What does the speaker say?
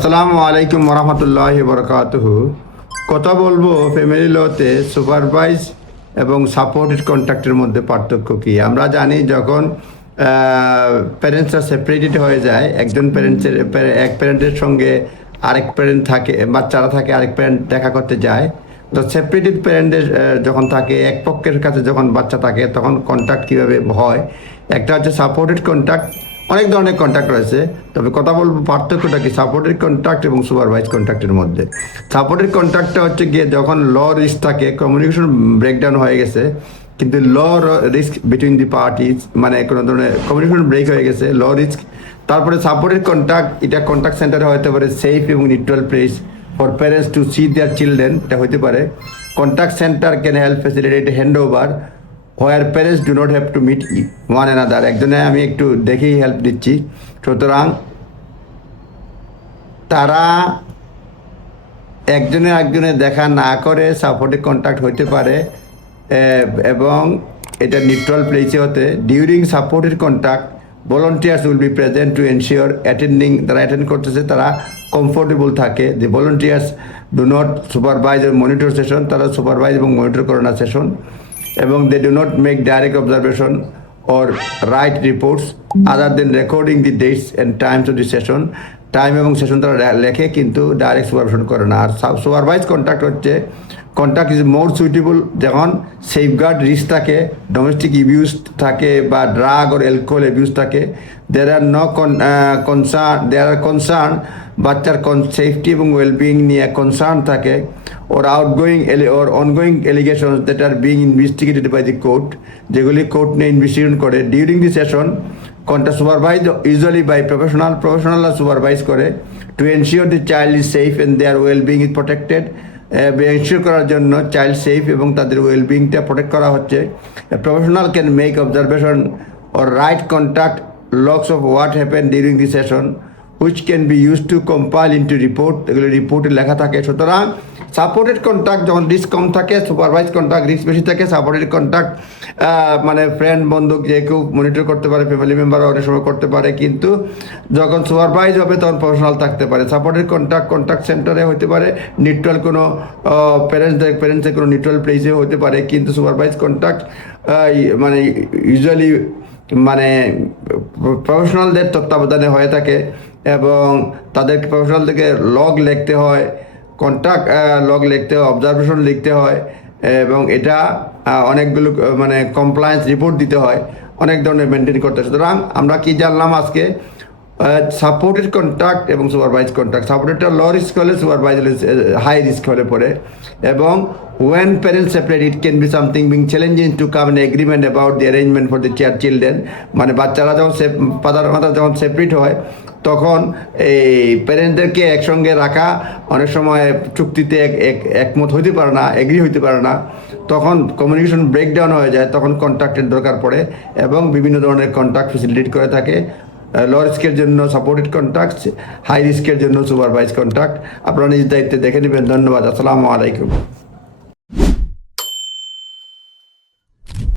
আসসালামু আলাইকুম রহমতুল্লাহ বরকাতুহ। কথা বলব ফ্যামিলি লতে সুপারভাইজ এবং সাপোর্টেড কন্ট্রাক্টের মধ্যে পার্থক্য কি? আমরা জানি যখন প্যারেন্টসরা সেপারেটেড হয়ে যায়, একজন প্যারেন্টসের এক প্যারেন্টের সঙ্গে আরেক প্যারেন্ট থাকে, বাচ্চারা থাকে, আরেক প্যারেন্ট দেখা করতে যায়। তো সেপারেটেড প্যারেন্টের যখন থাকে, এক পক্ষের কাছে যখন বাচ্চা থাকে, তখন কন্ট্যাক্ট কীভাবে হয়? একটা হচ্ছে সাপোর্টেড কন্ট্যাক্ট অনেক ধরনের কন্ট্যাক্ট রয়েছে, তবে কথা বলব পার্থক্যটা কি সাপোর্টের কন্ট্রাক্ট এবং সুপারভাইজ কন্ট্রাক্টের মধ্যে? সাপোর্টের কন্ট্রাক্টটা হচ্ছে গিয়ে যখন ল রিস্ক থাকে কমিউনিকেশন ব্রেকডাউন হয়ে গেছে, কিন্তু low risk between the parties মানে কোনো ধরনের কমিউনিকেশন ব্রেক হয়ে গেছে ল রিস্ক তারপরে সাপোর্টের কন্ট্রাক্ট এটা কন্ট্রাক্ট সেন্টারে হতে পারে সেফ এবং neutral place for parents to see their children এটা হতে পারে। Contract centre can help facilitate hand over where parents do not have to meet one another. একজনে আমি একটু দেখেই হেল্প দিচ্ছি সুতরাং তারা একজনের একজনের দেখা না করে সাপোর্টিভ কন্ট্যাক্ট হতে পারে এবং এটা নিউট্রাল প্লেসে হতে during supported contact volunteers will be present to ensure attending তারা অ্যাটেন্ড করতেছে তারা কমফোর্টেবল থাকে। The volunteers do not supervise monitor session তারা সুপারভাইজ এবং মনিটর করে না সেশন এবং they do not make direct observation or write reports other than recording the dates and times of the session time এবং session তারা লেখে, কিন্তু direct supervision করে না। আর সুপারভাইজ কন্ট্রাক্ট হচ্ছে কন্ট্যাক্ট ইজ মোর সুইটেবল যখন সেফগার্ড রিস্ক থাকে ডোমেস্টিক ইবিউজ থাকে বা ড্রাগ ওর অ্যালকোহল অ্যাবিউজ থাকে there are no concern there are concern বাচ্চার সেফটি এবং ওয়েলবিং নিয়ে কনসার্ন থাকে or outgoing or ongoing allegation that are being investigated by the court যেগুলি কোর্ট নিয়ে ইনভেস্টিগেশন করে। During the session contact supervise usually by professional প্রফেশনালরা supervise করে to ensure the child is safe and their wellbeing is protected ensure করার জন্য child safe এবং তাদের ওয়েলবিংটা protect করা হচ্ছে। Professional can make observation or write contact logs of what happen during the session which can be use to compile into report এগুলো রিপোর্টে লেখা থাকে। সুতরাং সাপোর্টেড কন্ট্যাক্ট যখন রিস্ক কম থাকে সুপারভাইজ কন্ট্রাক্ট রিস্ক বেশি থাকে সাপোর্টেড কন্ট্যাক্ট মানে ফ্রেন্ড বন্ধু যে কেউ মনিটর করতে পারে ফ্যামিলি মেম্বার অনেক সময় করতে পারে, কিন্তু যখন সুপারভাইজ হবে তখন প্রফেশনাল থাকতে পারে। সাপোর্টেড কন্ট্যাক্ট কন্ট্রাক্ট সেন্টারে হতে পারে নিউট্রাল কোনো প্যারেন্টসদের প্যারেন্টসের কোনো নিউট্রাল প্লেসে হতে পারে, কিন্তু সুপারভাইজ কন্ট্যাক্ট মানে ইউজুয়ালি মানে প্রফেশনালদের তত্ত্বাবধানে হয়ে থাকে এবং তাদের প্রফেশনালদেরকে লগ লিখতে হয়। কন্ট্যাক্ট লগ লিখতে হয় অবজারভেশন লিখতে হয়, এবং এটা অনেকগুলো মানে কমপ্লায়েন্স রিপোর্ট দিতে হয়, অনেক ধরনের মেনটেন করতে সুতরাং আমরা কি জানলাম আজকে? সাপোর্টেড কন্ট্রাক্ট এবং সুপারভাইজ কন্ট্রাক্ট সাপোর্টেডটা লো রিস্ক হলে সুপারভাইজ হাই রিস্ক হলে পড়ে। এবং when parents separate, it can be something being challenging to come an agreement about the arrangement for the child children মানে বাচ্চারা যখন ফাদার মাদার যখন সেপারেট হয়, তখন এই প্যারেন্টদেরকে একসঙ্গে রাখা অনেক সময় চুক্তিতে এক এক- একমত হইতে পারে না এগ্রি হইতে পারে না। তখন কমিউনিকেশন ব্রেকডাউন হয়ে যায়, তখন কন্ট্রাক্টের দরকার পড়ে এবং বিভিন্ন ধরনের কন্ট্রাক্ট ফেসিলিটেট করে থাকে। লো রিস্কের জন্য সাপোর্টেড কন্ট্রাক্ট হাই রিস্কের জন্য সুপারভাইজ কন্ট্রাক্ট আপনারা নিজ দায়িত্বে দেখে নেবেন। ধন্যবাদ। আসসালামু আলাইকুম।